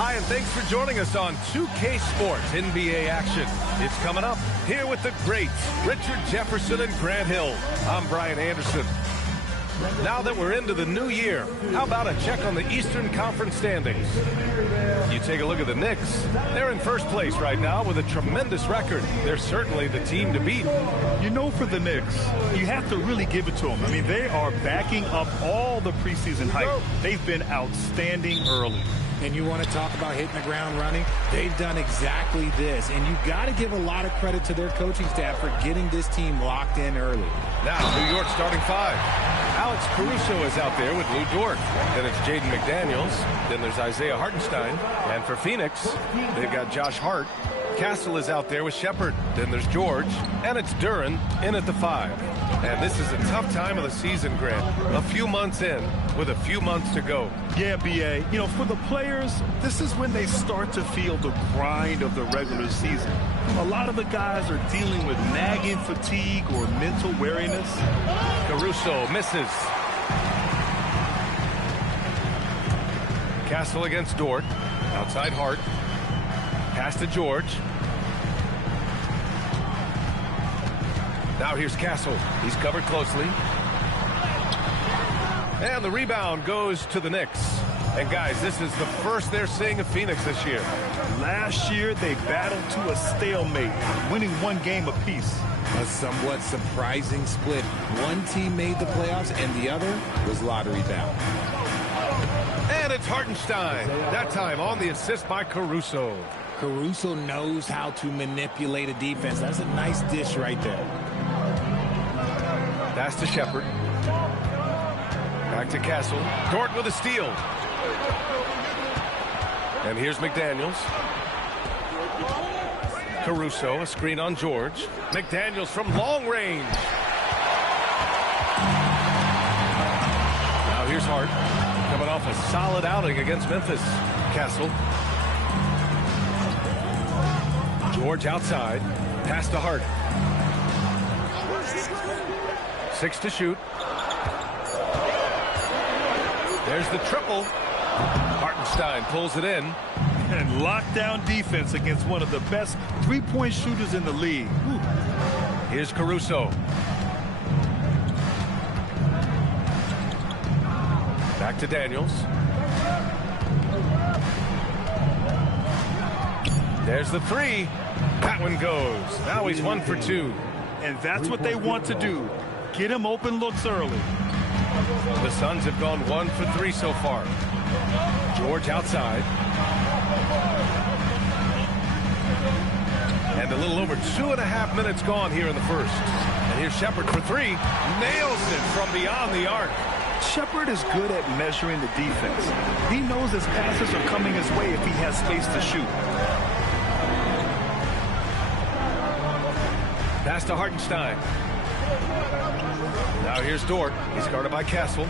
Hi, and thanks for joining us on 2K Sports NBA action. It's coming up here with the greats, Richard Jefferson and Grant Hill. I'm Brian Anderson. Now that we're into the new year, how about a check on the Eastern Conference standings? You take a look at the Knicks. They're in first place right now with a tremendous record. They're certainly the team to beat. You know, for the Knicks, you have to really give it to them. I mean, they are backing up all the preseason hype. They've been outstanding early. And you want to talk about hitting the ground running? They've done exactly this. And you've got to give a lot of credit to their coaching staff for getting this team locked in early. Now, New York starting five. Alex Caruso is out there with Lou Dort. Then it's Jaden McDaniels. Then there's Isaiah Hartenstein. And for Phoenix, they've got Josh Hart. Castle is out there with Shepard. Then there's George. And it's Duren in at the 5. And this is a tough time of the season, Grant. A few months in with a few months to go. Yeah, B.A. You know, for the players, this is when they start to feel the grind of the regular season. A lot of the guys are dealing with nagging fatigue or mental weariness. Caruso misses. Castle against Dort. Outside Hart. Pass to George. Now here's Castle. He's covered closely. And the rebound goes to the Knicks. And guys, this is the first they're seeing of Phoenix this year. Last year, they battled to a stalemate, winning one game apiece. A somewhat surprising split. One team made the playoffs and the other was lottery bound. And it's Hartenstein. That time on the assist by Caruso. Caruso knows how to manipulate a defense. That's a nice dish right there. Pass to Shepard. Back to Castle. Dort with a steal. And here's McDaniels. Caruso, a screen on George. McDaniels from long range. Now here's Hart. Coming off a solid outing against Memphis. Castle. George outside. Pass to Hart. 6 to shoot. There's the triple. Hartenstein pulls it in. And lockdown defense against one of the best three-point shooters in the league. Whew. Here's Caruso. Back to Daniels. There's the 3. That one goes. Now he's 1 for 2. And that's what they want to do. Get him open looks early. The Suns have gone 1 for 3 so far. George outside. And a little over 2.5 minutes gone here in the first. And here's Shepard for 3. Nails it from beyond the arc. Shepard is good at measuring the defense. He knows his passes are coming his way if he has space to shoot. Pass to Hartenstein. Now here's Dort. He's guarded by Castle.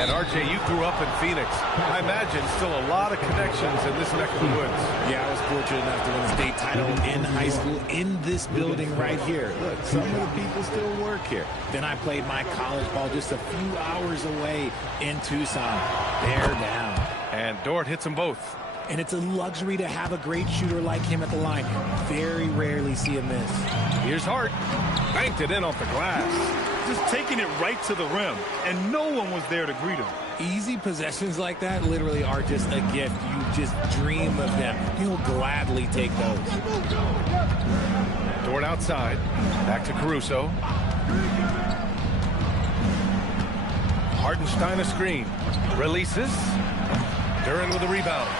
And RJ, you grew up in Phoenix. I imagine still a lot of connections in this neck of the woods. Yeah, I was fortunate enough to win a state title in high school in this building right here. Look, some of the people still work here. Then I played my college ball just a few hours away in Tucson. They're down. And Dort hits them both. And it's a luxury to have a great shooter like him at the line. Very rarely see him miss. Here's Hart. Banked it in off the glass. Just taking it right to the rim, and no one was there to greet him. Easy possessions like that literally are just a gift. You just dream of them. He'll gladly take those. Dort outside. Back to Caruso. Hartenstein a screen. Releases. Duren with a rebound.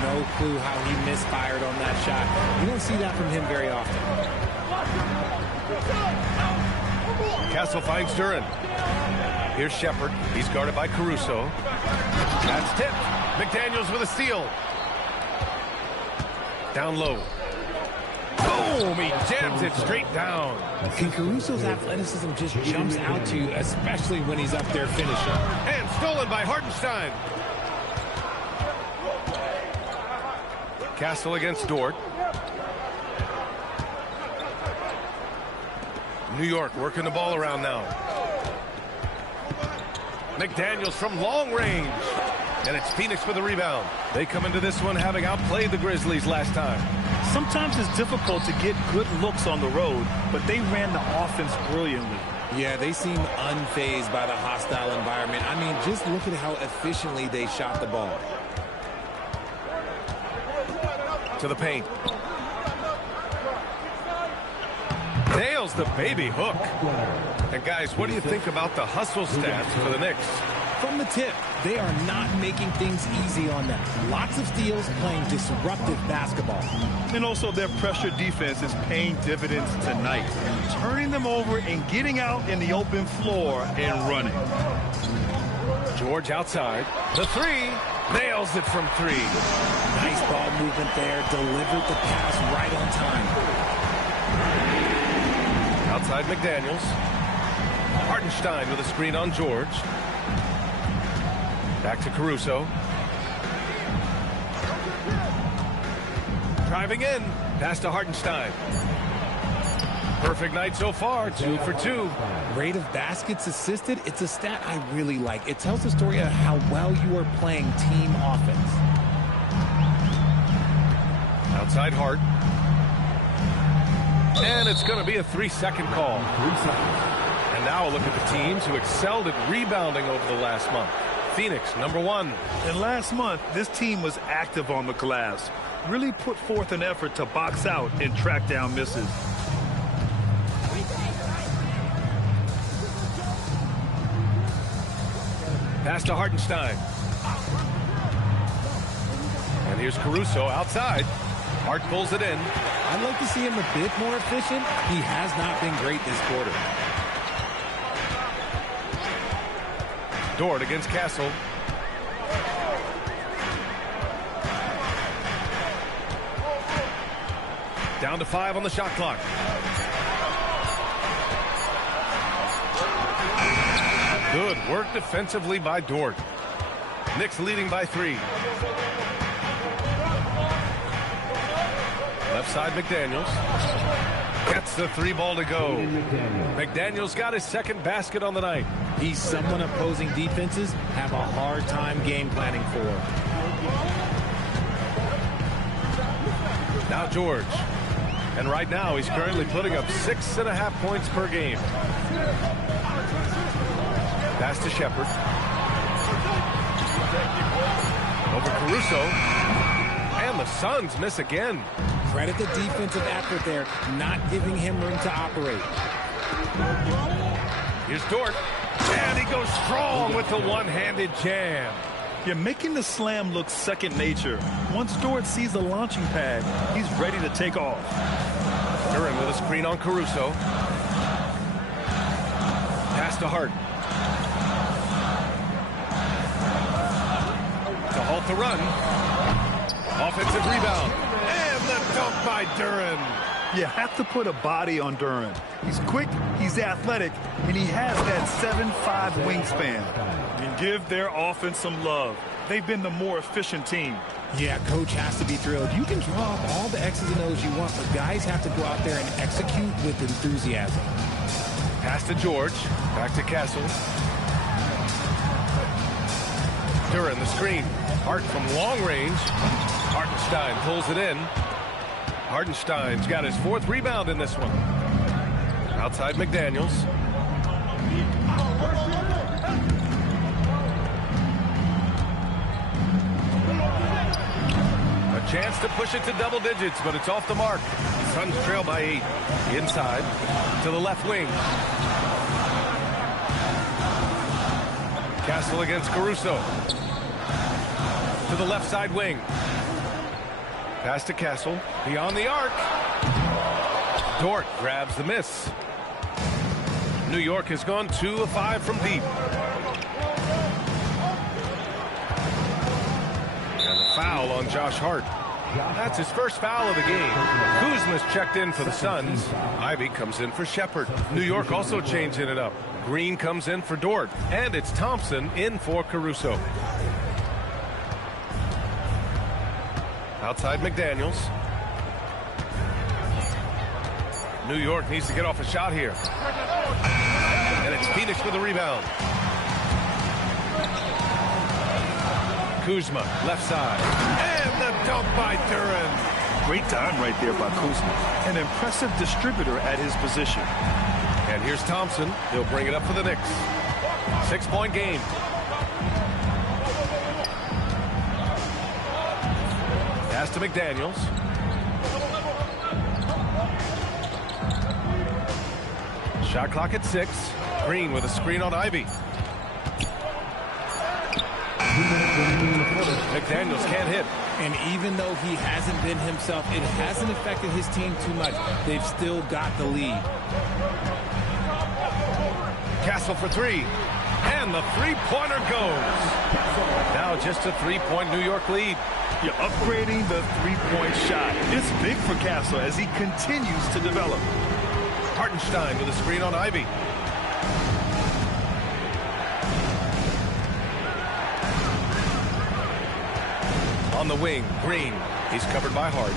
No clue how he misfired on that shot. You don't see that from him very often. Castle finds Duren. Here's Shepard. He's guarded by Caruso. That's tipped. McDaniels with a steal. Down low. Boom! He jams it straight down. And Caruso's athleticism just jumps out to you, especially when he's up there finishing. And stolen by Hartenstein. Castle against Dort. New York working the ball around now. McDaniels from long range. And it's Phoenix for the rebound. They come into this one having outplayed the Grizzlies last time. Sometimes it's difficult to get good looks on the road, but they ran the offense brilliantly. Yeah, they seem unfazed by the hostile environment. I mean, just look at how efficiently they shot the ball. To the paint. Nails the baby hook. And guys, what do you think about the hustle stats for the Knicks? From the tip, they are not making things easy on them. Lots of steals, playing disruptive basketball. And also their pressure defense is paying dividends tonight. Turning them over and getting out in the open floor and running. George outside. The three. Nails it from three. Nice ball movement there. Delivered the pass right on time. Outside McDaniels. Hartenstein with a screen on George. Back to Caruso. Driving in. Pass to Hartenstein. Perfect night so far. 2 for 2. Rate of baskets assisted. It's a stat I really like. It tells the story of how well you are playing team offense. Outside Hart. And it's going to be a 3-second call. And now a look at the teams who excelled at rebounding over the last month. Phoenix, number 1. And last month, this team was active on the glass. Really put forth an effort to box out and track down misses. Pass to Hartenstein. And here's Caruso outside. Hart pulls it in. I'd like to see him a bit more efficient. He has not been great this quarter. Dort against Castle. Down to 5 on the shot clock. Good work defensively by Dort. Knicks leading by 3. Left side McDaniels. Gets the 3 ball to go. McDaniels got his second basket on the night. He's someone opposing defenses have a hard time game planning for. Now George. And right now he's currently putting up 6.5 points per game. Pass to Shepherd. Over Caruso. And the Suns miss again. Credit the defensive effort there, not giving him room to operate. Here's Dort. And he goes strong with the one-handed jam. You're making the slam look second nature. Once Dort sees the launching pad, he's ready to take off. Duran with a screen on Caruso. Pass to Hart. To halt the run. Offensive rebound. And the dunk by Duran. You have to put a body on Duran. He's quick, he's athletic, and he has that 7'5" wingspan. And give their offense some love. They've been the more efficient team. Yeah, coach has to be thrilled. You can draw up all the X's and O's you want, but guys have to go out there and execute with enthusiasm. Pass to George. Back to Castle. Duran the screen. Hart from long range. Hartenstein pulls it in. Hartenstein's got his 4th rebound in this one. Outside McDaniels. A chance to push it to double digits, but it's off the mark. Suns trail by 8. Inside to the left wing. Castle against Caruso. To the left side wing. Pass to Castle. Beyond the arc. Dort grabs the miss. New York has gone 2 of 5 from deep. And the foul on Josh Hart. That's his first foul of the game. Kuzma's checked in for the Suns. Ivy comes in for Shepherd. New York also changing it up. Green comes in for Dort. And it's Thompson in for Caruso. Outside McDaniels. New York needs to get off a shot here. And it's Phoenix with the rebound. Kuzma, left side. And the dunk by Duren. Great time right there by Kuzma. An impressive distributor at his position. And here's Thompson. He'll bring it up for the Knicks. 6-point game. Pass to McDaniels. Shot clock at 6. Green with a screen on Ivy. McDaniels can't hit. And even though he hasn't been himself, it hasn't affected his team too much. They've still got the lead. Castle for 3. And the three-pointer goes. Now just a 3-point New York lead. You're upgrading the three-point shot. It's big for Castle as he continues to develop. Hartenstein with a screen on Ivy. On the wing, Green. He's covered by Hart.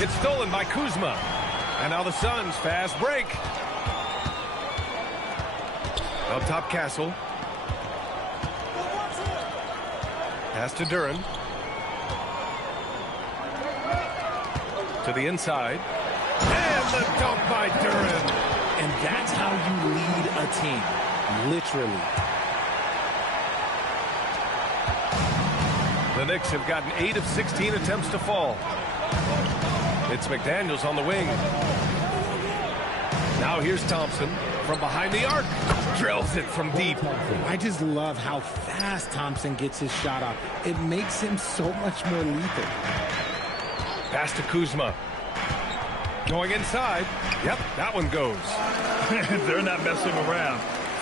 It's stolen by Kuzma. And now the Suns fast break. Up top, Castle. Pass to Duren. To the inside. And the dunk by Duren. And that's how you lead a team. Literally. The Knicks have gotten 8 of 16 attempts to fall. It's McDaniels on the wing. Now here's Thompson from behind the arc. Drills it from deep. I just love how fast Thompson gets his shot off. It makes him so much more lethal. Pass to Kuzma. Going inside. Yep, that one goes. They're not messing around.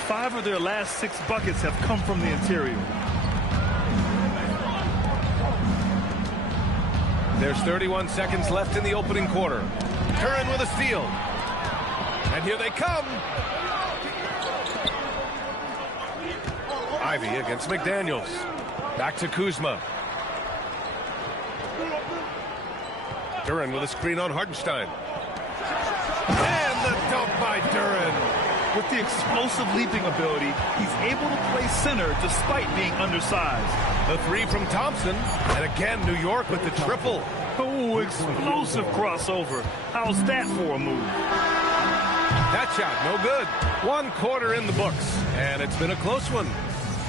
5 of their last 6 buckets have come from the interior. There's 31 seconds left in the opening quarter. Duren with a steal. And here they come. Ivy against McDaniels. Back to Kuzma. Duren with a screen on Hartenstein. And the dunk by Duren. With the explosive leaping ability, he's able to play center despite being undersized. The 3 from Thompson. And again, New York with the triple. Oh, explosive crossover. How's that for a move? That shot, no good. 1 quarter in the books. And it's been a close one.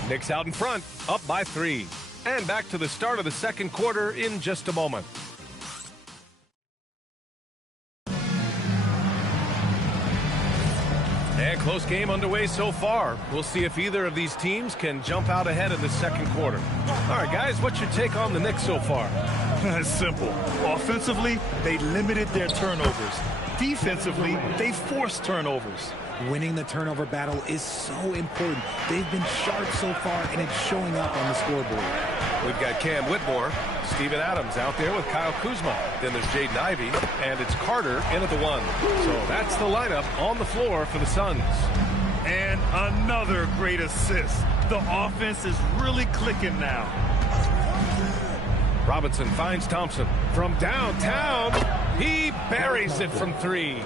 Knicks out in front, up by 3. And back to the start of the second quarter in just a moment. And close game underway so far. We'll see if either of these teams can jump out ahead in the second quarter. All right, guys, what's your take on the Knicks so far? It's simple. Offensively, they limited their turnovers. Defensively, they forced turnovers. Winning the turnover battle is so important. They've been sharp so far, and it's showing up on the scoreboard. We've got Cam Whitmore, Steven Adams out there with Kyle Kuzma. Then there's Jaden Ivey, and it's Carter in at the 1. So that's the lineup on the floor for the Suns. And another great assist. The offense is really clicking now. Robinson finds Thompson from downtown. He buries it from 3.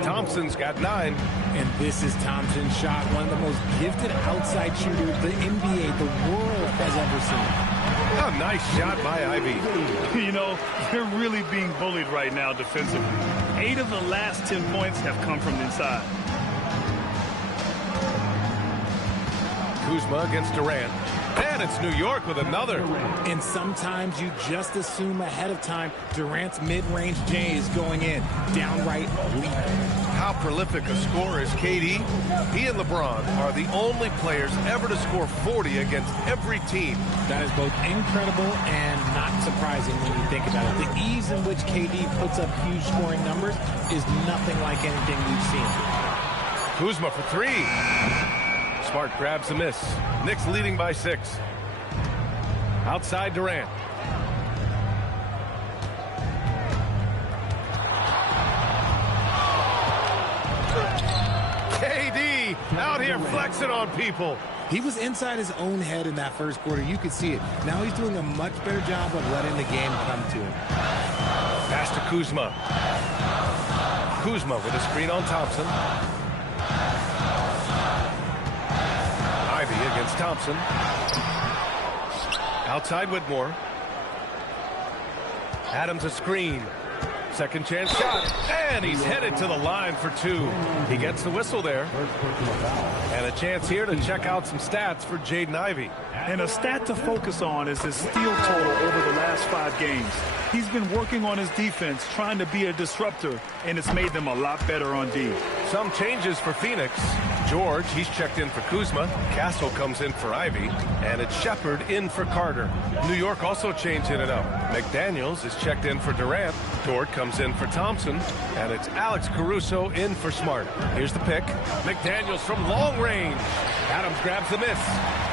Thompson's got 9. And this is Thompson's shot, one of the most gifted outside shooters the NBA, the world has ever seen. A nice shot by Ivy. You know, they're really being bullied right now defensively. 8 of the last 10 points have come from inside. Kuzma against Durant. And it's New York with another. And sometimes you just assume ahead of time Durant's mid-range J is going in. Downright lethal. How prolific a scorer is KD? He and LeBron are the only players ever to score 40 against every team. That is both incredible and not surprising when you think about it. The ease in which KD puts up huge scoring numbers is nothing like anything we've seen. Kuzma for 3. Smart grabs a miss. Knicks leading by 6. Outside Durant. KD out here flexing on people. He was inside his own head in that first quarter. You could see it. Now he's doing a much better job of letting the game come to him. Pass to Kuzma. Kuzma with a screen on Thompson. Ivy against Thompson. Outside Whitmore. Adams a screen. Second chance shot. And he's headed to the line for two. He gets the whistle there. And a chance here to check out some stats for Jaden Ivey. And a stat to focus on is his steal total over the last 5 games. He's been working on his defense, trying to be a disruptor, and it's made them a lot better on D. Some changes for Phoenix. George, he's checked in for Kuzma. Castle comes in for Ivey. And it's Shepard in for Carter. New York also changed in and out. McDaniels is checked in for Durant. Dort comes in for Thompson. And it's Alex Caruso in for Smart. Here's the pick. McDaniels from long range. Adams grabs the miss.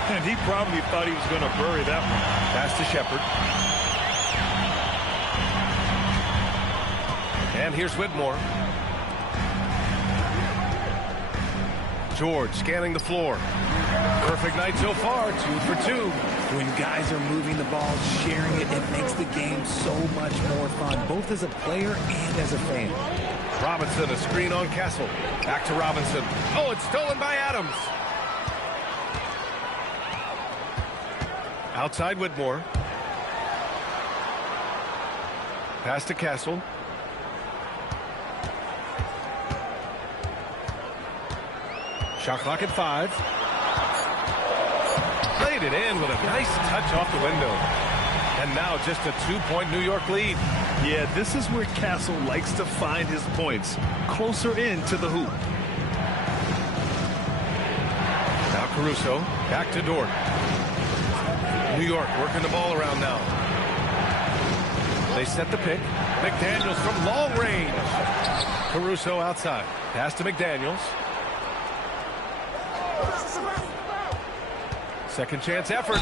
And he probably thought he was going to bury that one. Pass to Shepard. And here's Whitmore. George scanning the floor. Perfect night so far, 2 for 2. When guys are moving the ball, sharing it, it makes the game so much more fun, both as a player and as a fan. Robinson, a screen on Castle. Back to Robinson. Oh, it's stolen by Adams. Outside Whitmore. Pass to Castle. Shot clock at 5. Played it in with a nice touch off the window. And now just a 2-point New York lead. Yeah, this is where Castle likes to find his points. Closer in to the hoop. Now Caruso. Back to Dort. New York working the ball around now. They set the pick. McDaniels from long range. Caruso outside. Pass to McDaniels. Second chance effort.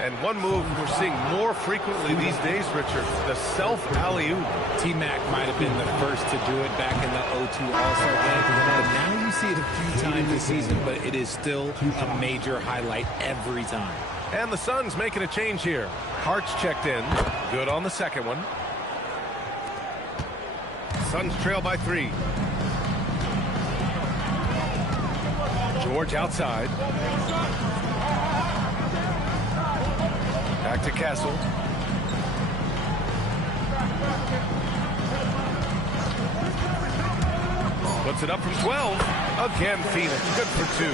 And one move we're seeing more frequently these days, Richard, the self-alley-oop. T-Mac might have been the first to do it back in the 0-2 All-Star game. But now you see it a few times this season, but it is still a major highlight every time. And the Suns making a change here. Hart's checked in. Good on the second one. Suns trail by 3. George outside. Back to Castle. Puts it up from 12. Again, Phoenix. Good for 2.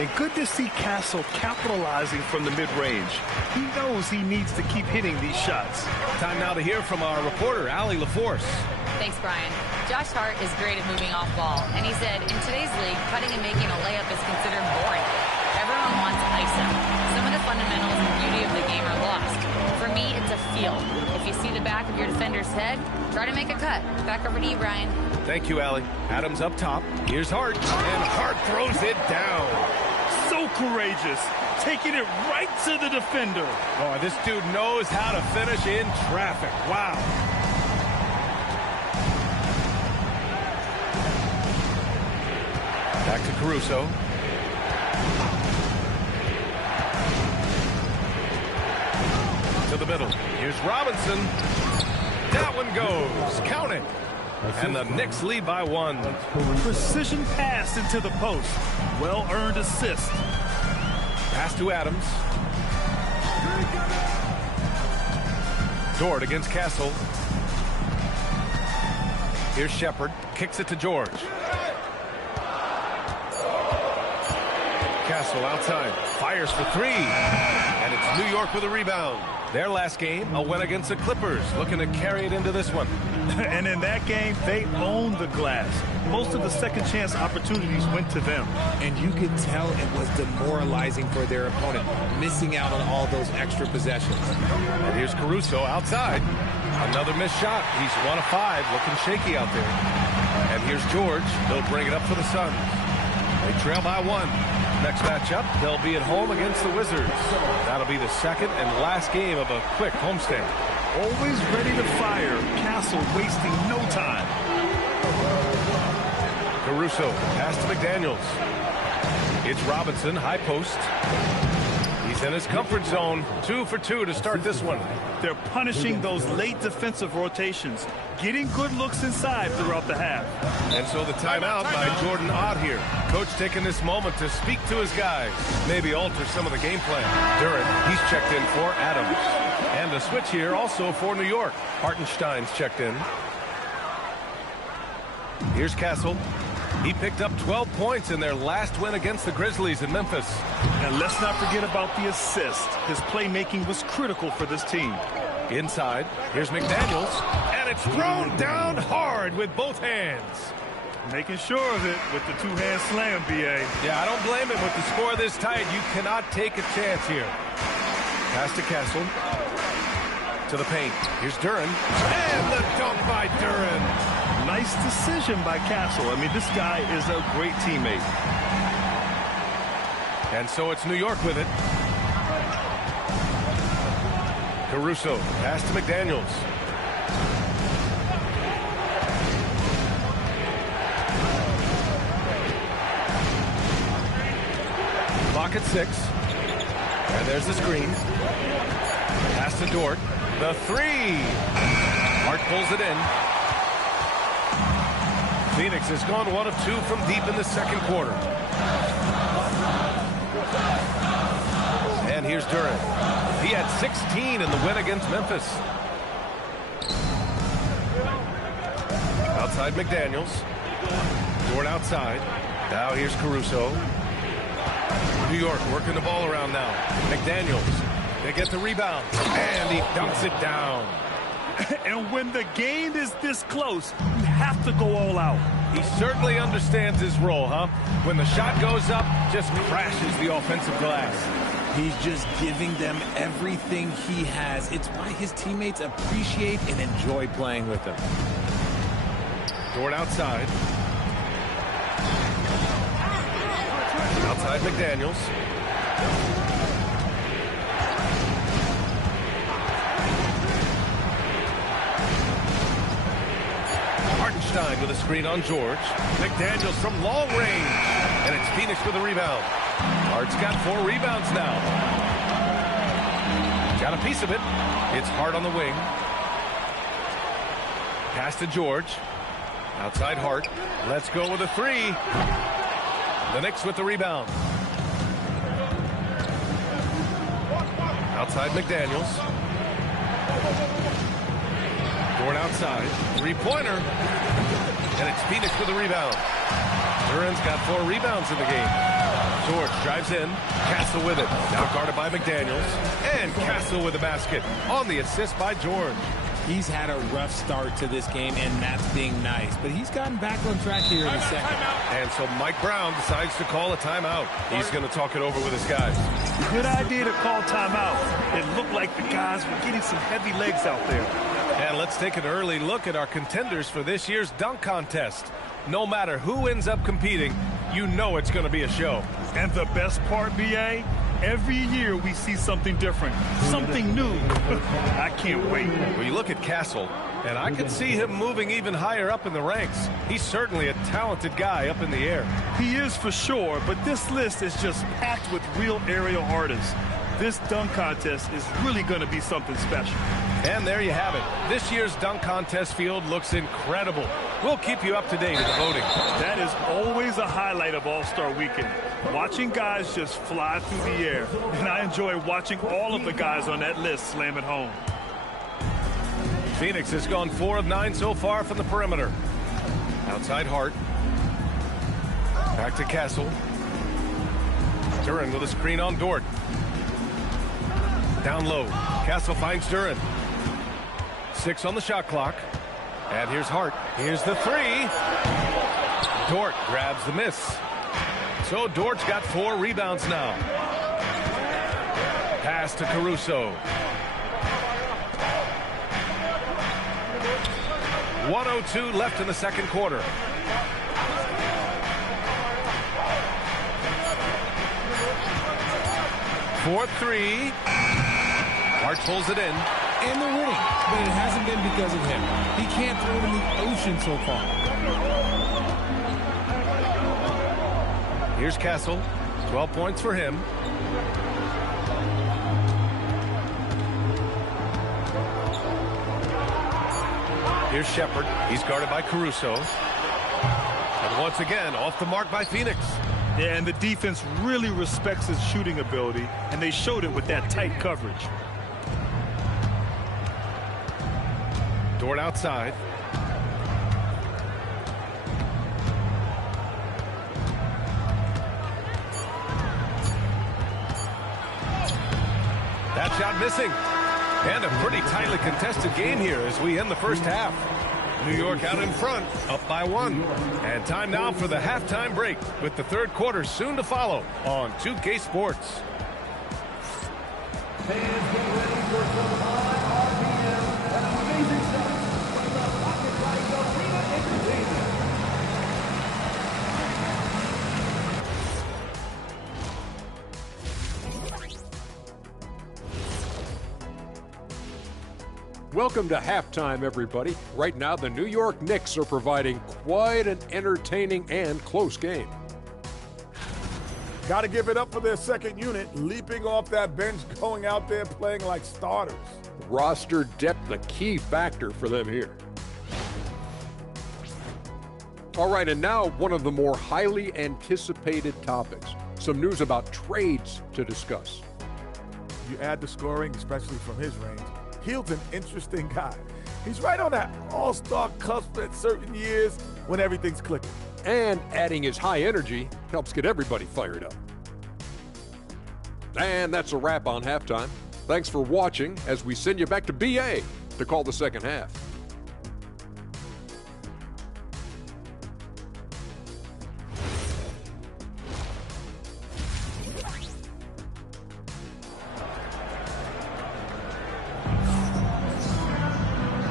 And good to see Castle capitalizing from the mid-range. He knows he needs to keep hitting these shots. Time now to hear from our reporter, Allie LaForce. Thanks, Brian. Josh Hart is great at moving off ball, and he said, in today's league, cutting and making a layup is considered boring. Everyone wants ISO. Some of the fundamentals and beauty of the game are lost. For me, it's a feel. If you see the back of your defender's head, try to make a cut. Back over to you, Brian. Thank you, Allie. Adams up top. Here's Hart, and Hart throws it down. So courageous, taking it right to the defender. Oh, this dude knows how to finish in traffic. Wow. Back to Caruso. To the middle. Here's Robinson. That one goes. Count it. And the Knicks lead by 1. Precision pass into the post. Well-earned assist. Pass to Adams. Dort against Castle. Here's Shepard. Kicks it to George. Castle outside. Fires for 3. And it's New York with a rebound. Their last game, a win against the Clippers. Looking to carry it into this one. And in that game, they owned the glass. Most of the second chance opportunities went to them. And you could tell it was demoralizing for their opponent, missing out on all those extra possessions. And here's Caruso outside. Another missed shot. He's 1 of 5, looking shaky out there. And here's George. He'll bring it up for the Suns. They trail by 1. Next matchup, they'll be at home against the Wizards. That'll be the second and last game of a quick homestand. Always ready to fire. Castle wasting no time. Caruso, pass to McDaniels. It's Robinson, high post. He's He's in his comfort zone. 2 for 2 to start this one. They're punishing those late defensive rotations, getting good looks inside throughout the half. And so the timeout by Jordan Ott here. Coach taking this moment to speak to his guys, maybe alter some of the game plan. Duren, he's checked in for Adams. And a switch here also for New York. Hartenstein's checked in. Here's Castle. He picked up 12 points in their last win against the Grizzlies in Memphis. And let's not forget about the assist. His playmaking was critical for this team. Inside, here's McDaniels, and it's thrown down hard with both hands. Making sure of it with the two-hand slam, B.A. Yeah, I don't blame him. With the score this tight, you cannot take a chance here. Pass to Castle. To the paint. Here's Duren. And the dunk by Duren. Nice decision by Castle. I mean, this guy is a great teammate. And so it's New York with it. Caruso. Pass to McDaniels. Clock at 6. And there's the screen. Pass to Dort. The three. Hart pulls it in. Phoenix has gone 1 of 2 from deep in the second quarter. And here's Duren. He had 16 in the win against Memphis. Outside McDaniels. Dort outside. Now here's Caruso. New York working the ball around now. McDaniels. They get the rebound. And he dunks it down. And when the game is this close, you have to go all out. He certainly understands his role, huh? When the shot goes up, just crashes the offensive glass. He's just giving them everything he has. It's why his teammates appreciate and enjoy playing with him. Dort outside. Outside McDaniels. Hartenstein with a screen on George. McDaniels from long range. And it's Phoenix with a rebound. Hart's got 4 rebounds now. Got a piece of it. It's Hart on the wing. Pass to George. Outside Hart. Let's go with a 3. The Knicks with the rebound. Outside McDaniels. Dort outside. 3-pointer. And it's Phoenix with the rebound. Duren's got 4 rebounds in the game. George drives in. Castle with it. Now guarded by McDaniels. And Castle with the basket. On the assist by George. He's had a rough start to this game, and that's being nice. But he's gotten back on track here in the second. And so Mike Brown decides to call a timeout. He's going to talk it over with his guys. Good idea to call timeout. It looked like the guys were getting some heavy legs out there. And let's take an early look at our contenders for this year's dunk contest. No matter who ends up competing, you know it's going to be a show. And the best part, B.A., every year we see something different, something new. I can't wait. Well, you look at Castle, and I could see him moving even higher up in the ranks. He's certainly a talented guy up in the air. He is for sure, but this list is just packed with real aerial artists. This dunk contest is really going to be something special. And there you have it. This year's dunk contest field looks incredible. We'll keep you up to date in the voting. That is always a highlight of All-Star Weekend. Watching guys just fly through the air. And I enjoy watching all of the guys on that list slam it home. Phoenix has gone 4 of 9 so far from the perimeter. Outside Hart. Back to Castle. Duren with a screen on Dort. Down low. Castle finds Duren. 6 on the shot clock. And here's Hart. Here's the 3. Dort grabs the miss. So Dort's got 4 rebounds now. Pass to Caruso. 1:02 left in the second quarter. For 3. Hart pulls it in. And they're winning, but it hasn't been because of him. He can't throw it in the ocean so far. Here's Castle. 12 points for him. Here's Shepard. He's guarded by Caruso. And once again, off the mark by Phoenix. Yeah, and the defense really respects his shooting ability, and they showed it with that tight coverage. Dort outside. That shot missing. And a pretty tightly contested game here as we end the first half. New York out in front, up by 1. And time now for the halftime break, with the third quarter soon to follow on 2K Sports. Fans, get ready for some high RPM and amazing stuff from the Rocket Light Arena Entertainment. Welcome to halftime, everybody. Right now, the New York Knicks are providing quite an entertaining and close game. Got to give it up for their second unit, leaping off that bench, going out there playing like starters. Roster depth, a key factor for them here. All right, and now one of the more highly anticipated topics. Some news about trades to discuss. You add the scoring, especially from his range. Hield's an interesting guy. He's right on that all-star cusp at certain years when everything's clicking. And adding his high energy helps get everybody fired up. And that's a wrap on halftime. Thanks for watching as we send you back to BA to call the second half.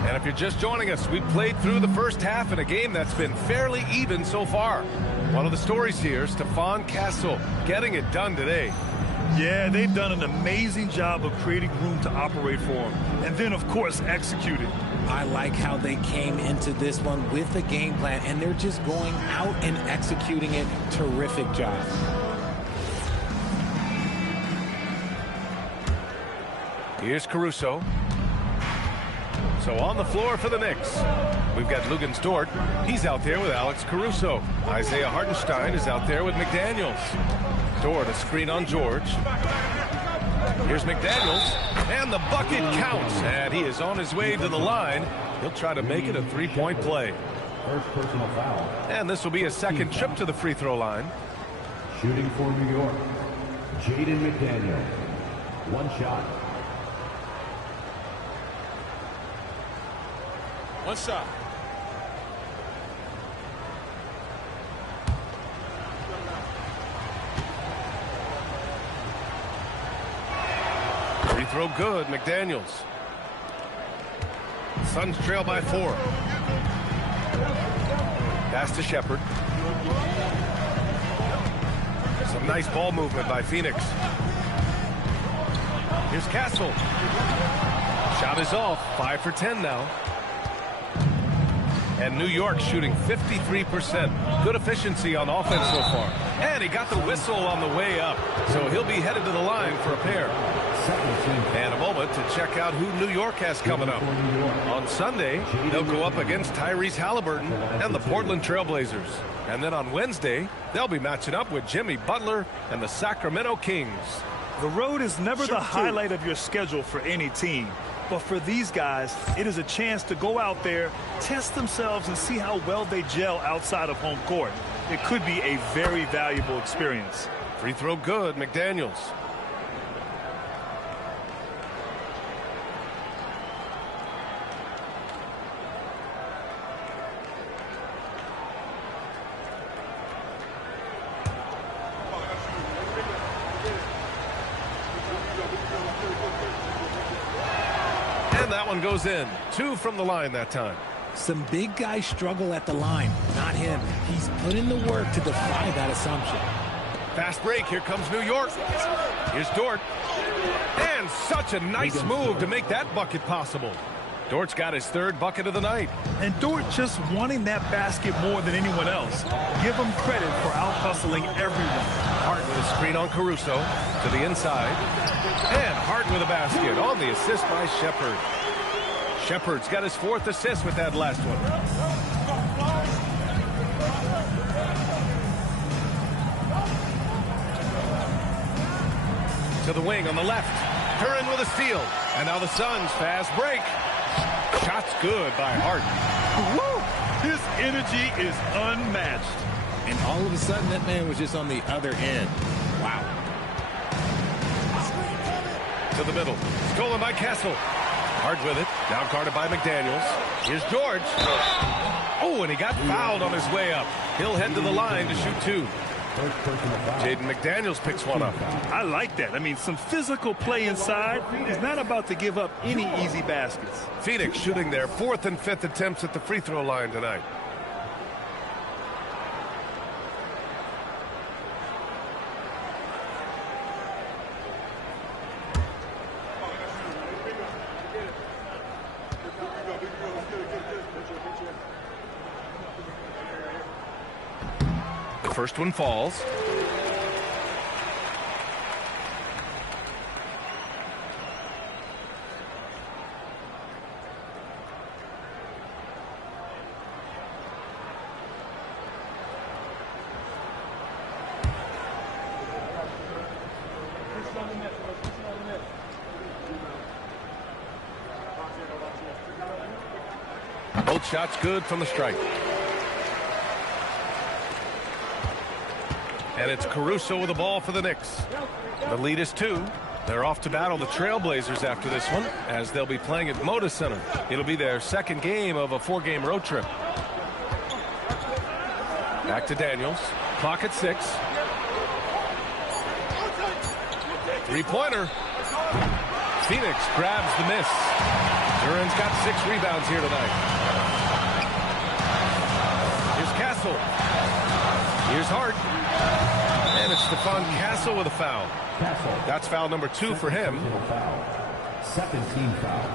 And if you're just joining us, we played through the first half in a game that's been fairly even so far. One of the stories here, Stephon Castle, getting it done today. Yeah, they've done an amazing job of creating room to operate for him. And then, of course, executed. I like how they came into this one with a game plan, and they're just going out and executing it. Terrific job. Here's Caruso. So on the floor for the Knicks, we've got Luguentz Dort. He's out there with Alex Caruso. Isaiah Hartenstein is out there with McDaniels. Dort, a screen on George. Here's McDaniels, and the bucket counts. And he is on his way to the line. He'll try to make it a three-point play. First personal foul. And this will be a second trip to the free throw line. Shooting for New York, Jaden McDaniel. One shot. One shot. Free throw good, McDaniels. Suns trail by 4. Pass to Shepard. Some nice ball movement by Phoenix. Here's Castle. Shot is off. 5 for 10 now. And New York shooting 53%. Good efficiency on offense so far. And he got the whistle on the way up. So he'll be headed to the line for a pair. And a moment to check out who New York has coming up. On Sunday, they'll go up against Tyrese Halliburton and the Portland Trailblazers. And then on Wednesday, they'll be matching up with Jimmy Butler and the Sacramento Kings. The road is never the highlight of your schedule for any team. But for these guys, it is a chance to go out there, test themselves, and see how well they gel outside of home court. It could be a very valuable experience. Free throw good, McDaniels. That one goes in. 2 from the line that time. Some big guys struggle at the line. Not him. He's put in the work to defy that assumption. Fast break. Here comes New York. Here's Dort. And such a nice move to make that bucket possible. Dort's got his 3rd bucket of the night. And Dort just wanting that basket more than anyone else. Give him credit for out-hustling everyone. Hart with a screen on Caruso to the inside. And Hart with a basket on the assist by Shepard. Shepard's got his 4th assist with that last one. To the wing on the left. Duren with a steal. And now the Suns fast break. Shot's good by Hart. Woo! His energy is unmatched. And all of a sudden, that man was just on the other end. Wow. To the middle. Stolen by Castle. Hart with it. Down guarded by McDaniels. Here's George. Oh, and he got fouled on his way up. He'll head to the line to shoot 2. Jaden McDaniels picks one up. I like that. I mean, some physical play inside. He's not about to give up any easy baskets. Phoenix shooting their 4th and 5th attempts at the free throw line tonight. The first one falls. Both shots good from the stripe. And it's Caruso with the ball for the Knicks. The lead is 2. They're off to battle the Trailblazers after this one, as they'll be playing at Moda Center. It'll be their 2nd game of a 4-game road trip. Back to Daniels. Clock at 6. 3-pointer. Phoenix grabs the miss. Duren's got 6 rebounds here tonight. Here's Castle. Here's Hart. And it's Stephon Castle with a foul. That's foul number 2 for him. 2nd team foul.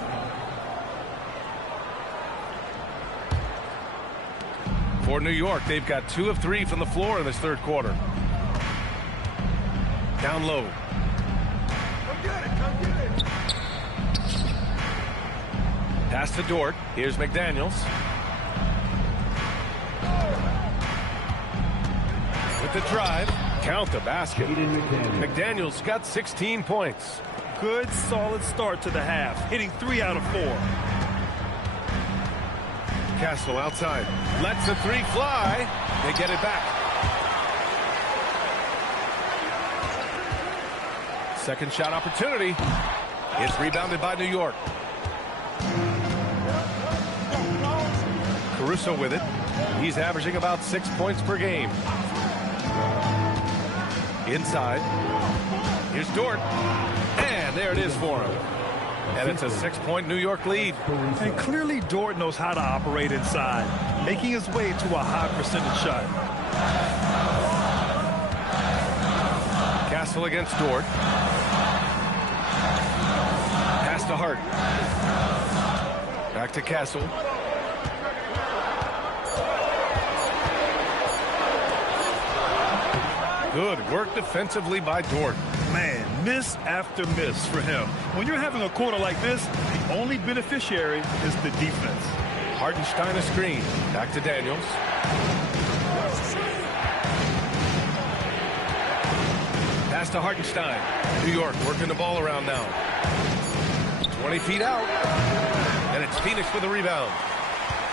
For New York, they've got 2 of 3 from the floor in this 3rd quarter. Down low. Pass to Dort. Here's McDaniels. With the drive. Count the basket. McDaniels got 16 points. Good, solid start to the half, hitting 3 out of 4. Castle outside. Lets the 3 fly. They get it back. Second shot opportunity. It's rebounded by New York. Caruso with it. He's averaging about 6 points per game. Inside. Here's Dort. And there it is for him. And it's a 6-point New York lead. And clearly Dort knows how to operate inside, making his way to a high percentage shot. Castle against Dort. Pass to Hart. Back to Castle. Good work defensively by Dort. Man, miss after miss for him. When you're having a quarter like this, the only beneficiary is the defense. Hartenstein a screen. Back to Daniels. Pass to Hartenstein. New York working the ball around now. 20 feet out. And it's Phoenix with a rebound.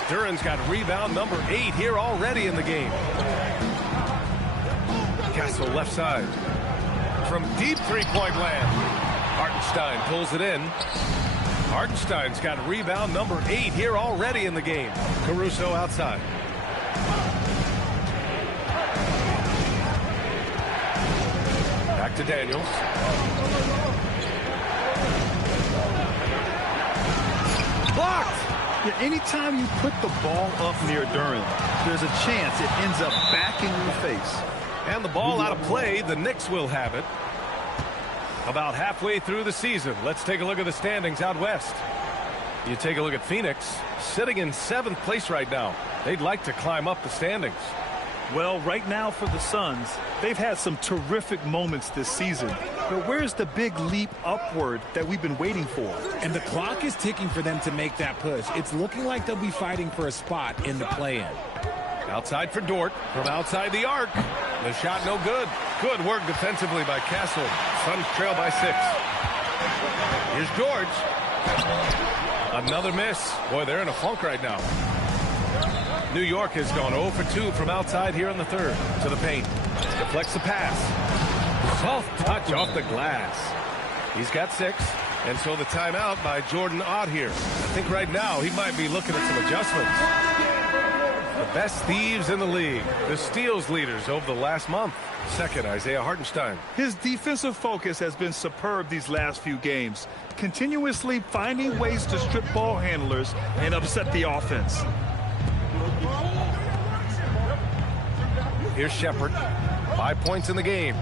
Duren's got rebound number 8 here already in the game. Castle left side. From deep 3-point land. Hartenstein pulls it in. Hartenstein's got rebound number 8 here already in the game. Caruso outside. Back to Daniels. Blocked! Yeah, anytime you put the ball up near Duren, there's a chance it ends up back in your face. And the ball out of play. The Knicks will have it. About halfway through the season. Let's take a look at the standings out west. You take a look at Phoenix, sitting in 7th place right now. They'd like to climb up the standings. Well, right now for the Suns, they've had some terrific moments this season. but where's the big leap upward that we've been waiting for? And the clock is ticking for them to make that push. It's looking like they'll be fighting for a spot in the play-in. Outside for Dort from outside the arc. The shot no good. Good work defensively by Castle. Suns trail by 6. Here's George. Another miss. Boy, they're in a funk right now. New York has gone 0 for 2 from outside here in the third. To the paint. Deflects the pass. Soft touch off the glass. He's got 6. And so the timeout by Jordan Ott here. I think right now he might be looking at some adjustments. The best thieves in the league. The steals leaders over the last month. Second, Isaiah Hartenstein. His defensive focus has been superb these last few games, continuously finding ways to strip ball handlers and upset the offense. Here's Shepard. 5 points in the game.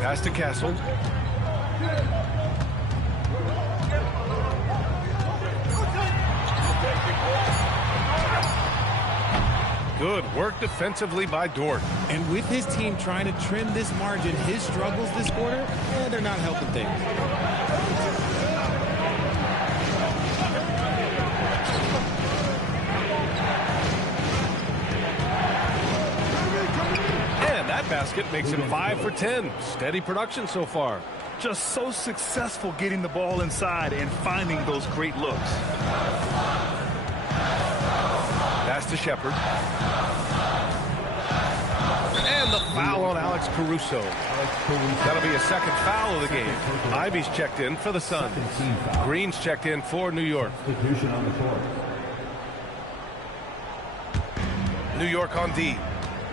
Pass to Castle. Good work defensively by Dort. And with his team trying to trim this margin, his struggles this quarter, they're not helping things. And that basket makes him 5 for 10. Steady production so far. Just so successful getting the ball inside and finding those great looks. Pass to Shepard. And the foul on Alex Caruso. That'll be a second foul of the game. Ivy's checked in for the Suns. Green's checked in for New York. New York on D.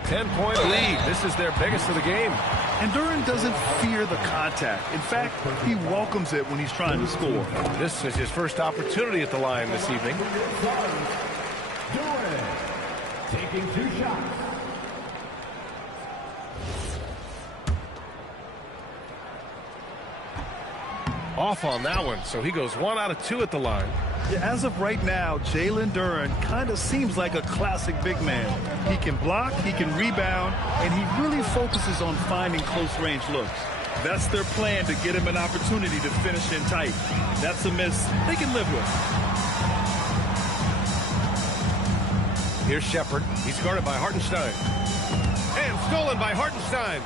10-point lead. This is their biggest of the game. And Duren doesn't fear the contact. In fact, he welcomes it when he's trying to score. This is his first opportunity at the line this evening. Duren taking 2 shots. Off on that one, so he goes 1 out of 2 at the line. As of right now, Jalen Duren kind of seems like a classic big man. He can block, he can rebound, and he really focuses on finding close-range looks. That's their plan to get him an opportunity to finish in tight. That's a miss they can live with. Here's Shepard. He's guarded by Hartenstein. And stolen by Hartenstein.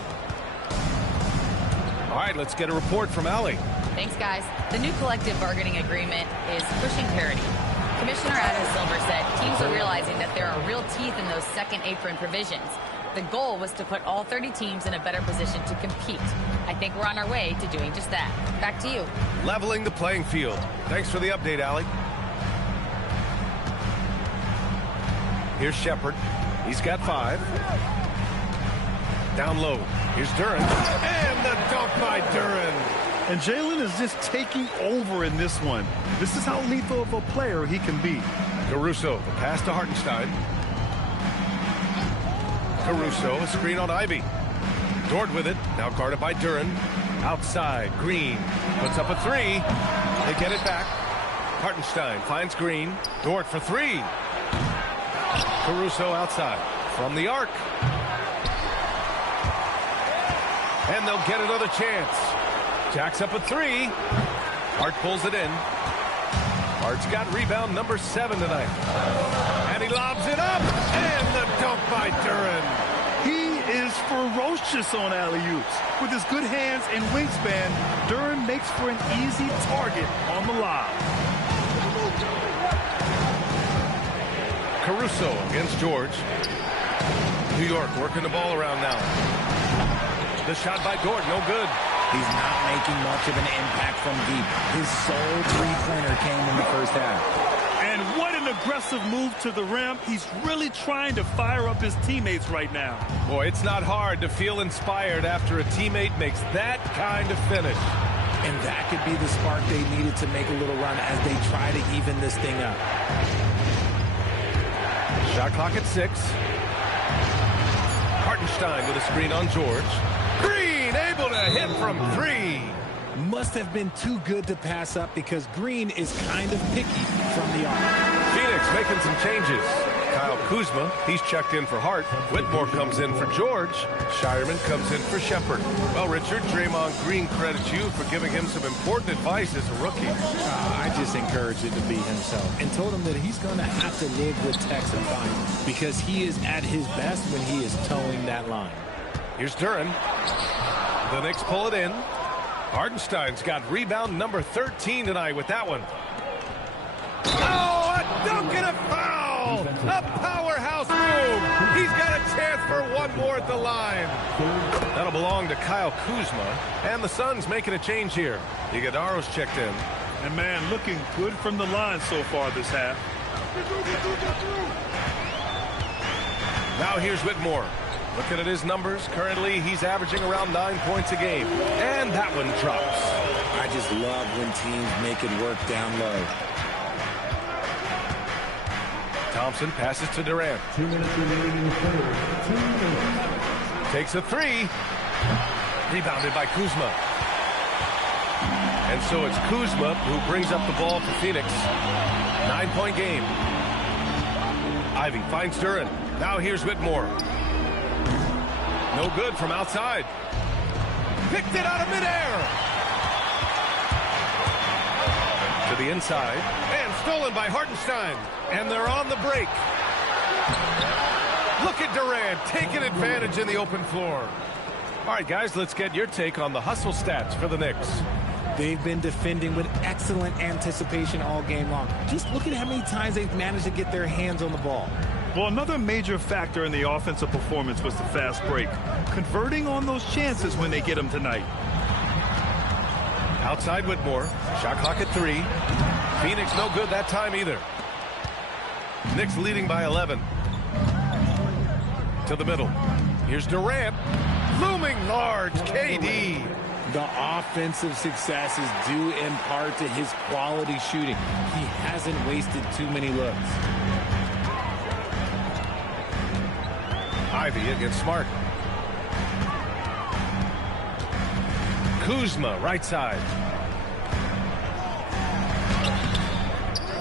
All right, let's get a report from Allie. Thanks, guys. The new collective bargaining agreement is pushing parity. Commissioner Adam Silver said teams are realizing that there are real teeth in those second apron provisions. The goal was to put all 30 teams in a better position to compete. I think we're on our way to doing just that. Back to you. Leveling the playing field. Thanks for the update, Allie. Here's Shepard. He's got 5. Down low. Here's Duren. And the dunk by Duren. And Jalen is just taking over in this one. This is how lethal of a player he can be. Caruso, the pass to Hartenstein. Caruso, a screen on Ivy. Dort with it, now guarded by Duren. Outside, Green puts up a 3. They get it back. Hartenstein finds Green. Dort for 3. Caruso outside from the arc. And they'll get another chance. Jacks up a 3. Hart pulls it in. Hart's got rebound number 7 tonight. And he lobs it up. And the dunk by Duren. He is ferocious on alley-oops. With his good hands and wingspan, Duren makes for an easy target on the lob. Caruso against George. New York working the ball around now. The shot by Dort, no good. He's not making much of an impact from deep. His sole three-pointer came in the first half. And what an aggressive move to the rim. He's really trying to fire up his teammates right now. Boy, it's not hard to feel inspired after a teammate makes that kind of finish. And that could be the spark they needed to make a little run as they try to even this thing up. Shot clock at 6. Hartenstein with a screen on George. Green able to hit from 3. Must have been too good to pass up because Green is kind of picky from the arc. Phoenix making some changes. Kyle Kuzma, he's checked in for Hart. Whitmore comes in for George. Shireman comes in for Shepard. Well, Richard, Draymond Green credits you for giving him some important advice as a rookie. I just encouraged him to be himself and told him that he's going to have to live with Tex and Fine because he is at his best when he is towing that line. Here's Duren. The Knicks pull it in. Hartenstein's got rebound number 13 tonight with that one. Oh, a dunk and a foul! A powerhouse move! He's got a chance for one more at the line. That'll belong to Kyle Kuzma. And the Suns making a change here. Iguodaro's checked in. And man, looking good from the line so far this half. Now here's Whitmore. Looking at his numbers, currently he's averaging around 9 points a game. And that one drops. I just love when teams make it work down low. Thompson passes to Durant. 2 minutes remaining in the third. 2 minutes. Takes a three. Rebounded by Kuzma. And so it's Kuzma who brings up the ball for Phoenix. 9-point game. Ivy finds Duren. Now here's Whitmore. No good from outside. Picked it out of midair. To the inside. And stolen by Hartenstein. And they're on the break. Look at Durant taking advantage in the open floor. All right, guys, let's get your take on the hustle stats for the Knicks. They've been defending with excellent anticipation all game long. Just look at how many times they've managed to get their hands on the ball. Well, another major factor in the offensive performance was the fast break. Converting on those chances when they get them tonight. Outside Whitmore. Shot clock at 3. Phoenix no good that time either. Knicks leading by 11. To the middle. Here's Durant. Looming large. KD. The offensive success is due in part to his quality shooting. He hasn't wasted too many looks. Ivy against Smart. Kuzma, right side.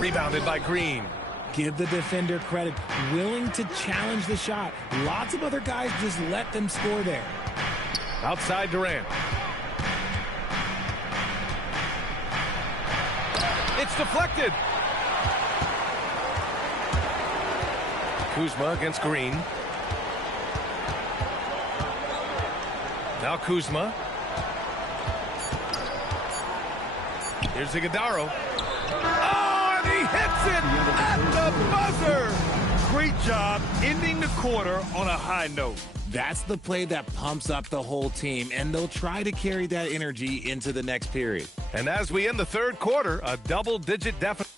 Rebounded by Green. Give the defender credit. Willing to challenge the shot. Lots of other guys just let them score there. Outside Durant. It's deflected. Kuzma against Green. Now Kuzma. Here's Iguodaro. Oh, and he hits it at the buzzer. Great job ending the quarter on a high note. That's the play that pumps up the whole team, and they'll try to carry that energy into the next period. And as we end the third quarter, a double-digit deficit.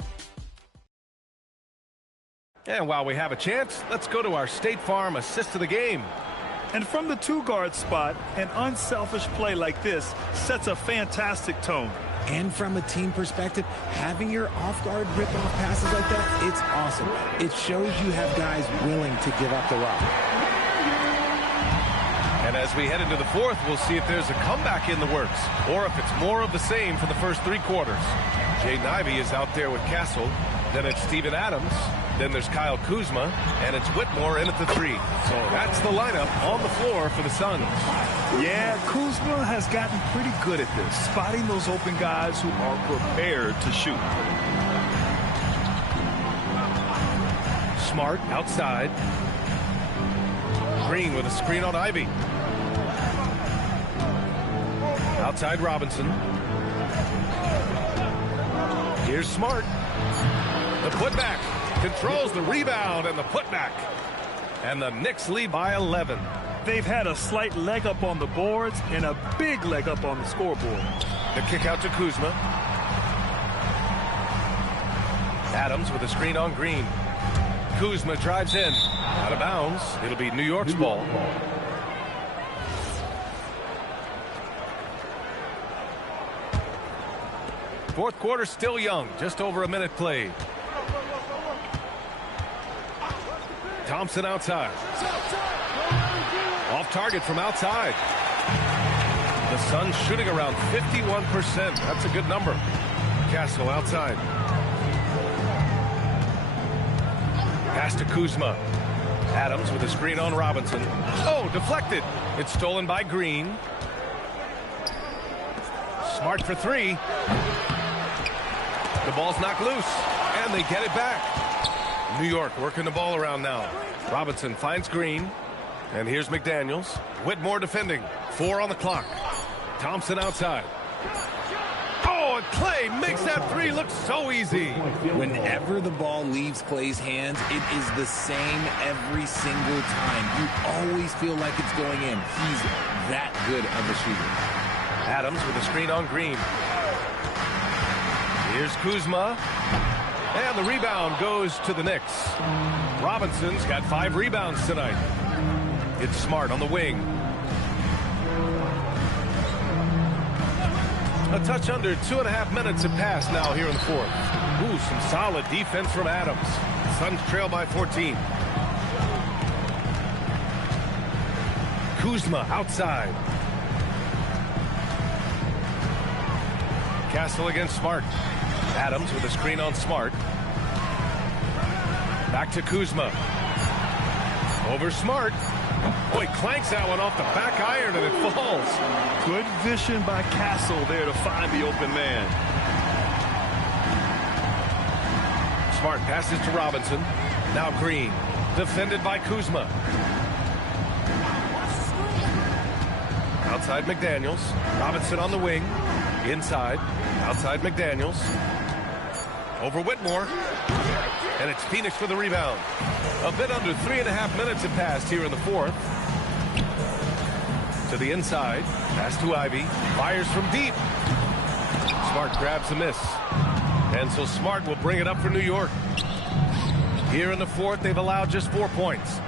And while we have a chance, let's go to our State Farm assist of the game. And from the two-guard spot, an unselfish play like this sets a fantastic tone. And from a team perspective, having your off-guard rip-off passes like that, it's awesome. It shows you have guys willing to give up the rock. And as we head into the fourth, we'll see if there's a comeback in the works or if it's more of the same for the first three quarters. Jaden Ivey is out there with Castle. Then it's Steven Adams. Then there's Kyle Kuzma. And it's Whitmore in at the 3. So that's the lineup on the floor for the Suns. Yeah, Kuzma has gotten pretty good at this, spotting those open guys who are prepared to shoot. Smart outside. Green with a screen on Ivy. Outside Robinson. Here's Smart. The putback. Controls the rebound and the putback. And the Knicks lead by 11. They've had a slight leg up on the boards and a big leg up on the scoreboard. The kick out to Kuzma. Adams with a screen on Green. Kuzma drives in. Out of bounds. It'll be New York's ball. Fourth quarter still young. Just over a minute played. Thompson outside. Off target from outside. The Suns shooting around 51%. That's a good number. Castle outside. Pass to Kuzma. Adams with a screen on Robinson. Oh, deflected. It's stolen by Green. Smart for three. The ball's knocked loose, and they get it back. New York working the ball around now. Robinson finds Green, and here's McDaniels. Whitmore defending. 4 on the clock. Thompson outside. Oh, and Clay makes that three look so easy. Whenever the ball leaves Clay's hands, it is the same every single time. You always feel like it's going in. He's that good of a shooter. Adams with a screen on Green. Here's Kuzma. And the rebound goes to the Knicks. Robinson's got 5 rebounds tonight. It's Smart on the wing. A touch under 2.5 minutes have passed now here in the fourth. Ooh, some solid defense from Adams. Suns trail by 14. Kuzma outside. Castle against Smart. Adams with a screen on Smart. Back to Kuzma. Over Smart. Oh, he clanks that one off the back iron and it falls. Good vision by Castle there to find the open man. Smart passes to Robinson. Now Green. Defended by Kuzma. Outside McDaniels. Robinson on the wing. Inside. Outside McDaniels. Over Whitmore. And it's Phoenix for the rebound. A bit under 3.5 minutes have passed here in the fourth. To the inside. Pass to Ivy. Fires from deep. Smart grabs the miss. And so Smart will bring it up for New York. Here in the fourth, they've allowed just 4 points.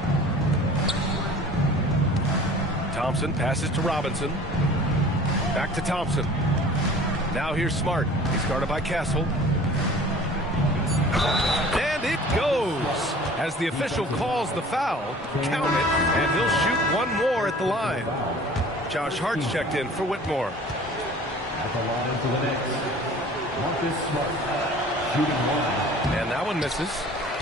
Thompson passes to Robinson. Back to Thompson. Now here's Smart. He's guarded by Castle. And it goes. As the official calls the foul, count it, and he'll shoot one more at the line. Josh Hart's checked in for Whitmore. At the line for the Knicks, Marcus Smart, shooting 1. And that one misses.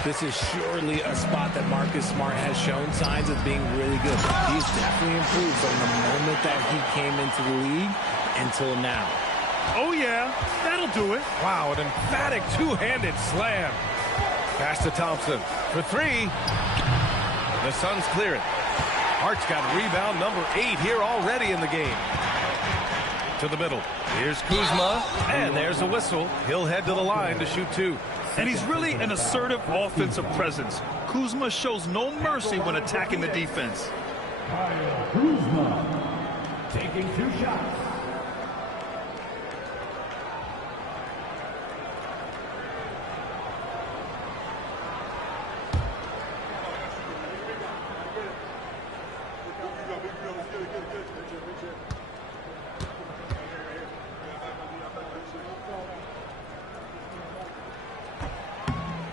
This is surely a spot that Marcus Smart has shown signs of being really good. He's definitely improved from the moment that he came into the league until now. Oh, yeah, that'll do it. Wow, an emphatic two-handed slam. Pass to Thompson for 3. The Suns clear it. Hart's got rebound number 8 here already in the game. To the middle. Here's Kuzma, and there's a whistle. He'll head to the line to shoot 2. And he's really an assertive offensive presence. Kuzma shows no mercy when attacking the defense. Kyle Kuzma taking 2 shots.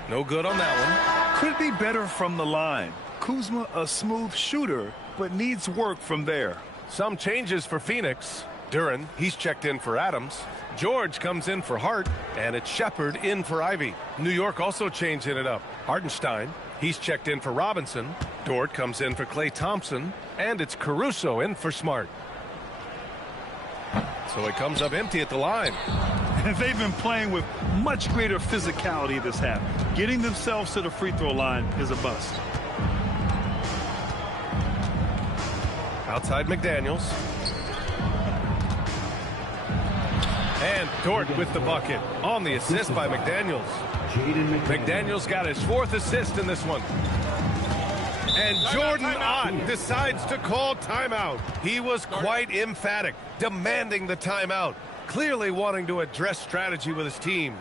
No good on that one. Could be better from the line. Kuzma a smooth shooter, but needs work from there. Some changes for Phoenix. Duren, he's checked in for Adams. George comes in for Hart, and it's Shepard in for Ivy. New York also changing it up. Hartenstein, he's checked in for Robinson. Dort comes in for Klay Thompson, and it's Caruso in for Smart. So it comes up empty at the line. And they've been playing with much greater physicality this half. Getting themselves to the free throw line is a bust. Outside McDaniels. And Dort with the bucket on the assist by McDaniels. McDaniels got his 4th assist in this one. And Jordan Ott decides to call timeout. He was quite emphatic, demanding the timeout, clearly wanting to address strategy with his team.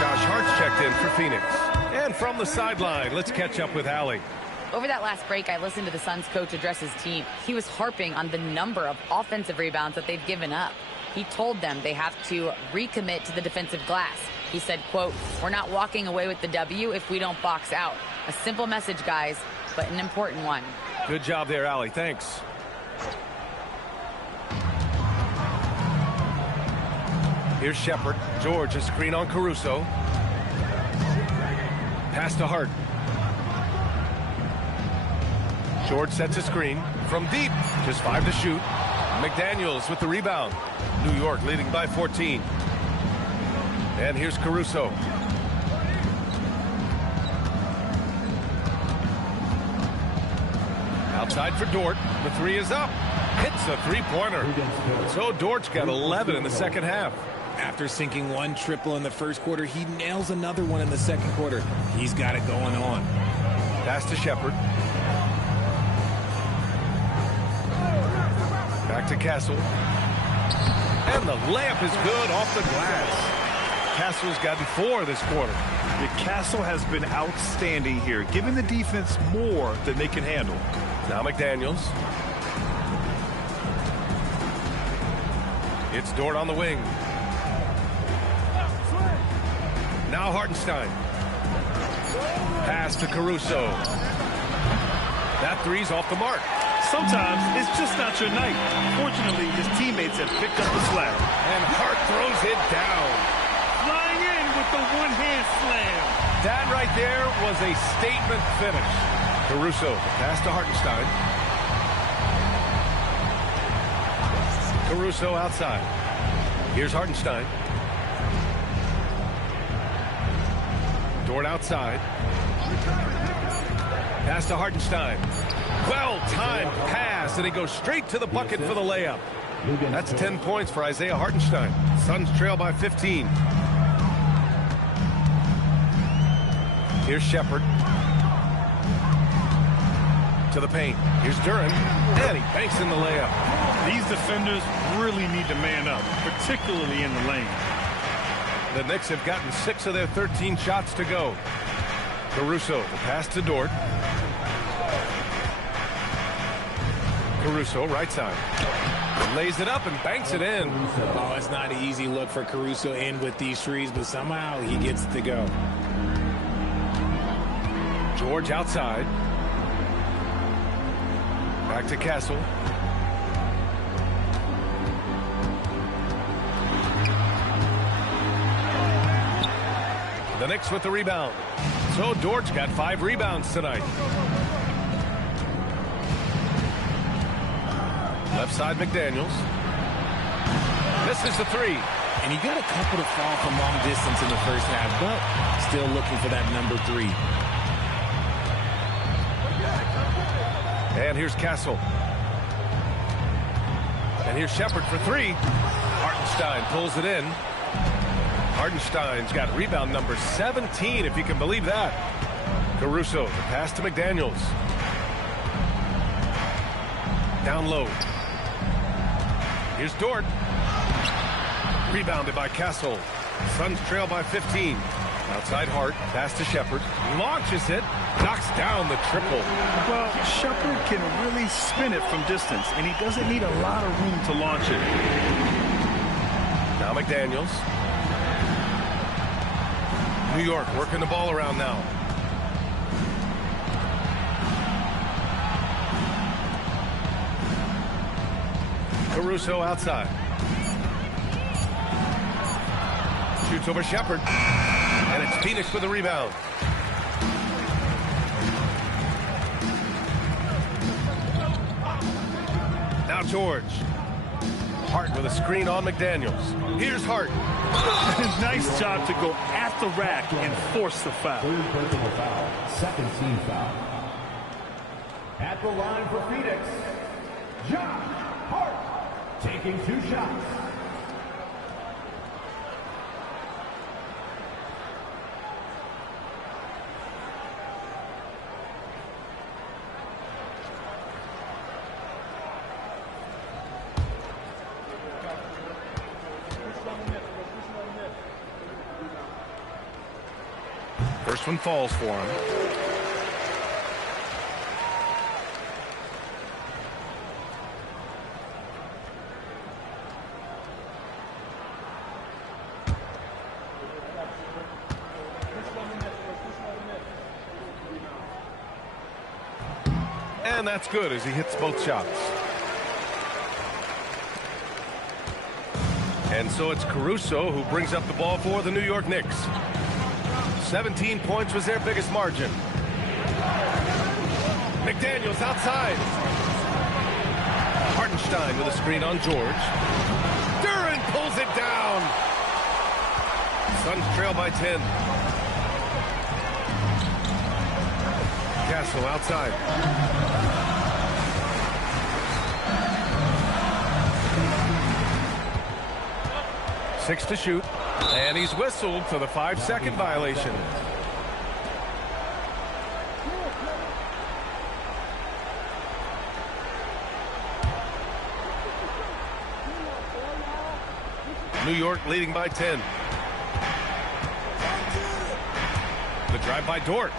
Josh Hart's checked in for Phoenix. And from the sideline, let's catch up with Allie. Over that last break, I listened to the Suns coach address his team. He was harping on the number of offensive rebounds that they've given up. He told them they have to recommit to the defensive glass. He said, quote, "We're not walking away with the W if we don't box out." A simple message, guys, but an important one. Good job there, Allie. Thanks. Here's Shepard. George, a screen on Caruso. Pass to Hart. George sets a screen from deep. Just 5 to shoot. McDaniels with the rebound. New York leading by 14. And here's Caruso. Outside for Dort. The three is up. Hits a three-pointer. So Dort's got 11 in the second half. After sinking one triple in the first quarter, he nails another one in the second quarter. He's got it going on. Pass to Shepard. Back to Castle. And the layup is good off the glass. Castle's gotten 4 this quarter. The Castle has been outstanding here, giving the defense more than they can handle. Now McDaniels. It's Dort on the wing. Now Hartenstein. Pass to Caruso. That three's off the mark. Sometimes it's just not your night. Fortunately, his teammates have picked up the slack. And Hart throws it down. Flying in with the one-hand slam. That right there was a statement finish. Caruso, pass to Hartenstein. Caruso outside. Here's Hartenstein. Dort outside. Pass to Hartenstein. Well-timed pass, and he goes straight to the bucket for the layup. That's 10 points for Isaiah Hartenstein. Suns trail by 15. Here's Shepard. To the paint. Here's Duren. And he banks in the layup. These defenders really need to man up, particularly in the lane. The Knicks have gotten 6 of their 13 shots to go. Caruso, the pass to Dort. Caruso, right side. Lays it up and banks it in. Oh, it's not an easy look for Caruso in with these threes, but somehow he gets to go. George outside. Back to Castle. The Knicks with the rebound. So Dort's got 5 rebounds tonight. Left side, McDaniels. Misses the 3. And he got a couple to fall from long distance in the first half, but still looking for that number 3. And here's Castle. And here's Shepard for 3. Hartenstein pulls it in. Hartenstein's got rebound number 17, if you can believe that. Caruso, the pass to McDaniels. Down low. Here's Dort. Rebounded by Castle. Suns trail by 15. Outside Hart, pass to Shepard. Launches it, knocks down the triple. Well, Shepard can really spin it from distance, and he doesn't need a lot of room to launch it. Now McDaniels. New York working the ball around now. Caruso outside. Shoots over Shepard. And it's Phoenix with the rebound. Now George. Hart with a screen on McDaniels. Here's Hart. Nice job to go at the rack and force the foul. Third personal foul. Second team foul. At the line for Phoenix, Josh Hart taking 2 shots. First one falls for him. And that's good as he hits both shots. And so it's Caruso who brings up the ball for the New York Knicks. 17 points was their biggest margin. McDaniels outside. Hartenstein with a screen on George. Duren pulls it down. Suns trail by 10. Castle outside. Six to shoot. And he's whistled for the 5-second violation. New York leading by 10. The drive by Dort.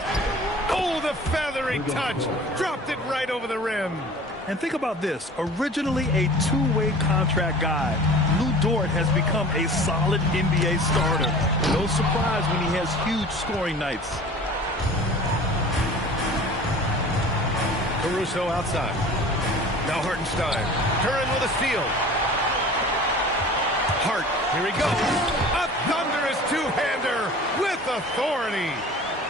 Oh, the feathery touch. Dropped it right over the rim. And think about this. Originally a two-way contract guy, Lou Dort has become a solid NBA starter. No surprise when he has huge scoring nights. Caruso outside. Now Hartenstein. Duren with a steal. Hart, here he goes. A thunderous two-hander with authority.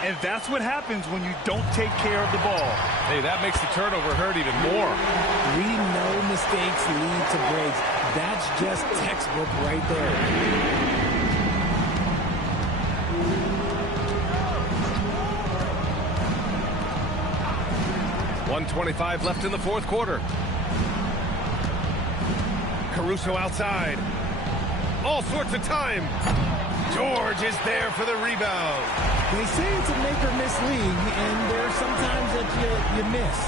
And that's what happens when you don't take care of the ball. Hey, that makes the turnover hurt even more. We know mistakes lead to breaks. That's just textbook right there. .125 left in the fourth quarter. Caruso outside. All sorts of time. George is there for the rebound. They say it's a make or miss league, and there are some times that you miss.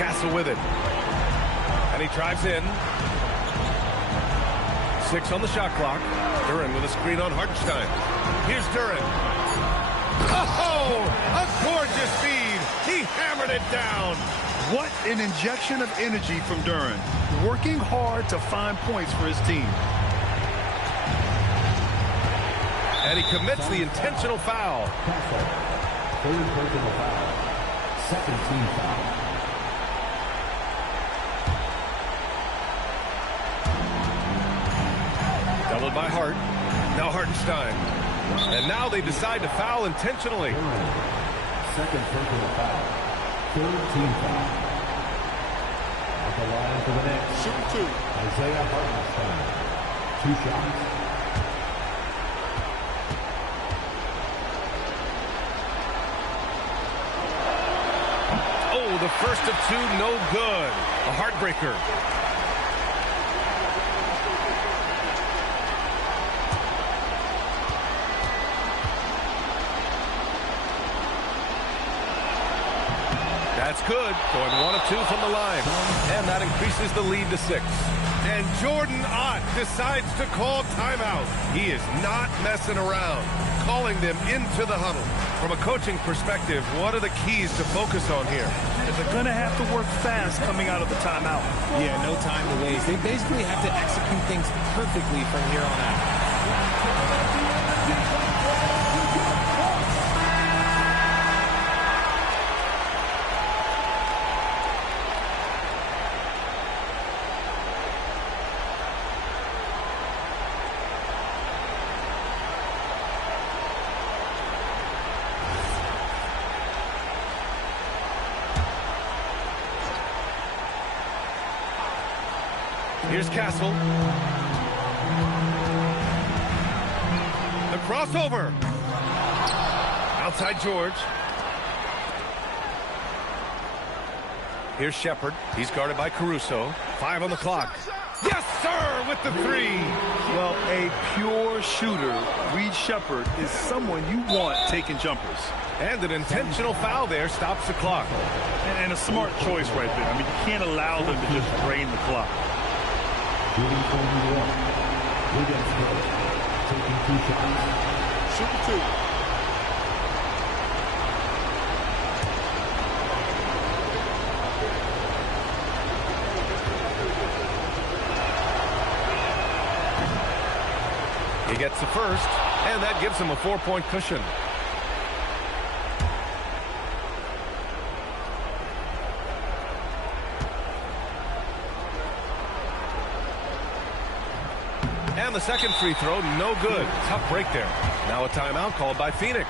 Castle with it. And he drives in. 6 on the shot clock. Duren with a screen on Hartenstein. Here's Duren. Oh, a gorgeous feed. He hammered it down. What an injection of energy from Duren. Working hard to find points for his team. And he commits the intentional foul. Third personal foul. Second team foul. Doubled by Hart. Now Hartenstein. And now they decide to foul intentionally. Second personal foul. Third team foul. At the line for the Knicks. Shoot two. Isaiah Hartenstein. 2 shots. Oh, the first of 2, no good. A heartbreaker. That's good. Going 1 of 2 from the line. And that increases the lead to 6. And Jordan Ott decides to call timeout. He is not messing around. Calling them into the huddle. From a coaching perspective, what are the keys to focus on here? They're going to have to work fast coming out of the timeout. Yeah, no time to waste. They basically have to execute things perfectly from here on out. Here's Castle. The crossover. Outside George. Here's Shepard. He's guarded by Caruso. 5 on the clock. Yes, sir, with the 3. Well, a pure shooter, Reed Shepard, is someone you want taking jumpers. And an intentional foul there stops the clock. And a smart choice right there. I mean, you can't allow them to just drain the clock. Shooting for New York. Wiggins taking 2 shots. Shoot two. He gets the first, and that gives him a 4-point cushion. And the second free throw, no good. Tough break there. Now a timeout called by Phoenix.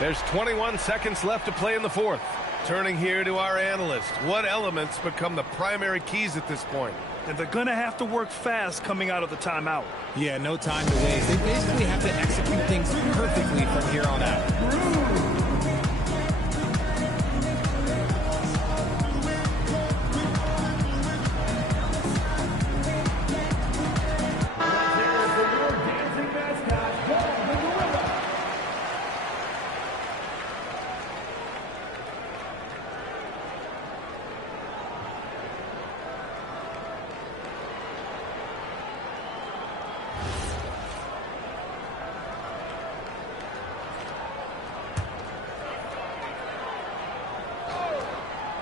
There's 21 seconds left to play in the fourth. Turning here to our analyst. What elements become the primary keys at this point? And they're going to have to work fast coming out of the timeout. Yeah, no time to waste. They basically have to execute things perfectly from here on out.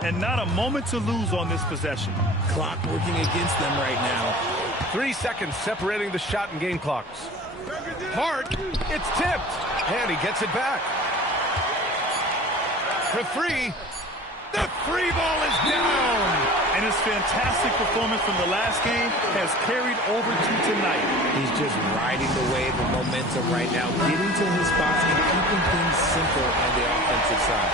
And not a moment to lose on this possession. Clock working against them right now. 3 seconds separating the shot and game clocks. Hart, it's tipped, and he gets it back. For three, the free ball is down. And his fantastic performance from the last game has carried over to tonight. He's just riding the wave of momentum right now, getting to his spots and keeping things simple on the offensive side.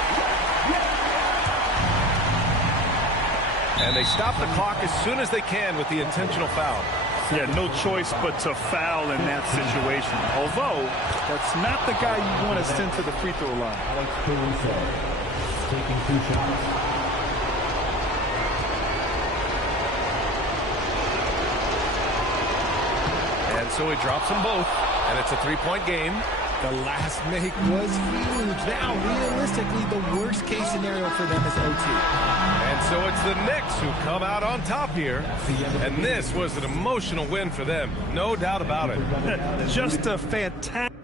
And they stop the clock as soon as they can with the intentional foul. Yeah, no choice but to foul in that situation. Although, that's not the guy you want to send to the free throw line. Alex Caruso taking 2 shots. And so he drops them both, and it's a 3-point game. The last make was huge. Now, realistically, the worst-case scenario for them is OT. And so it's the Knicks who come out on top here. And this was an emotional win for them. No doubt about it. Just a fantastic...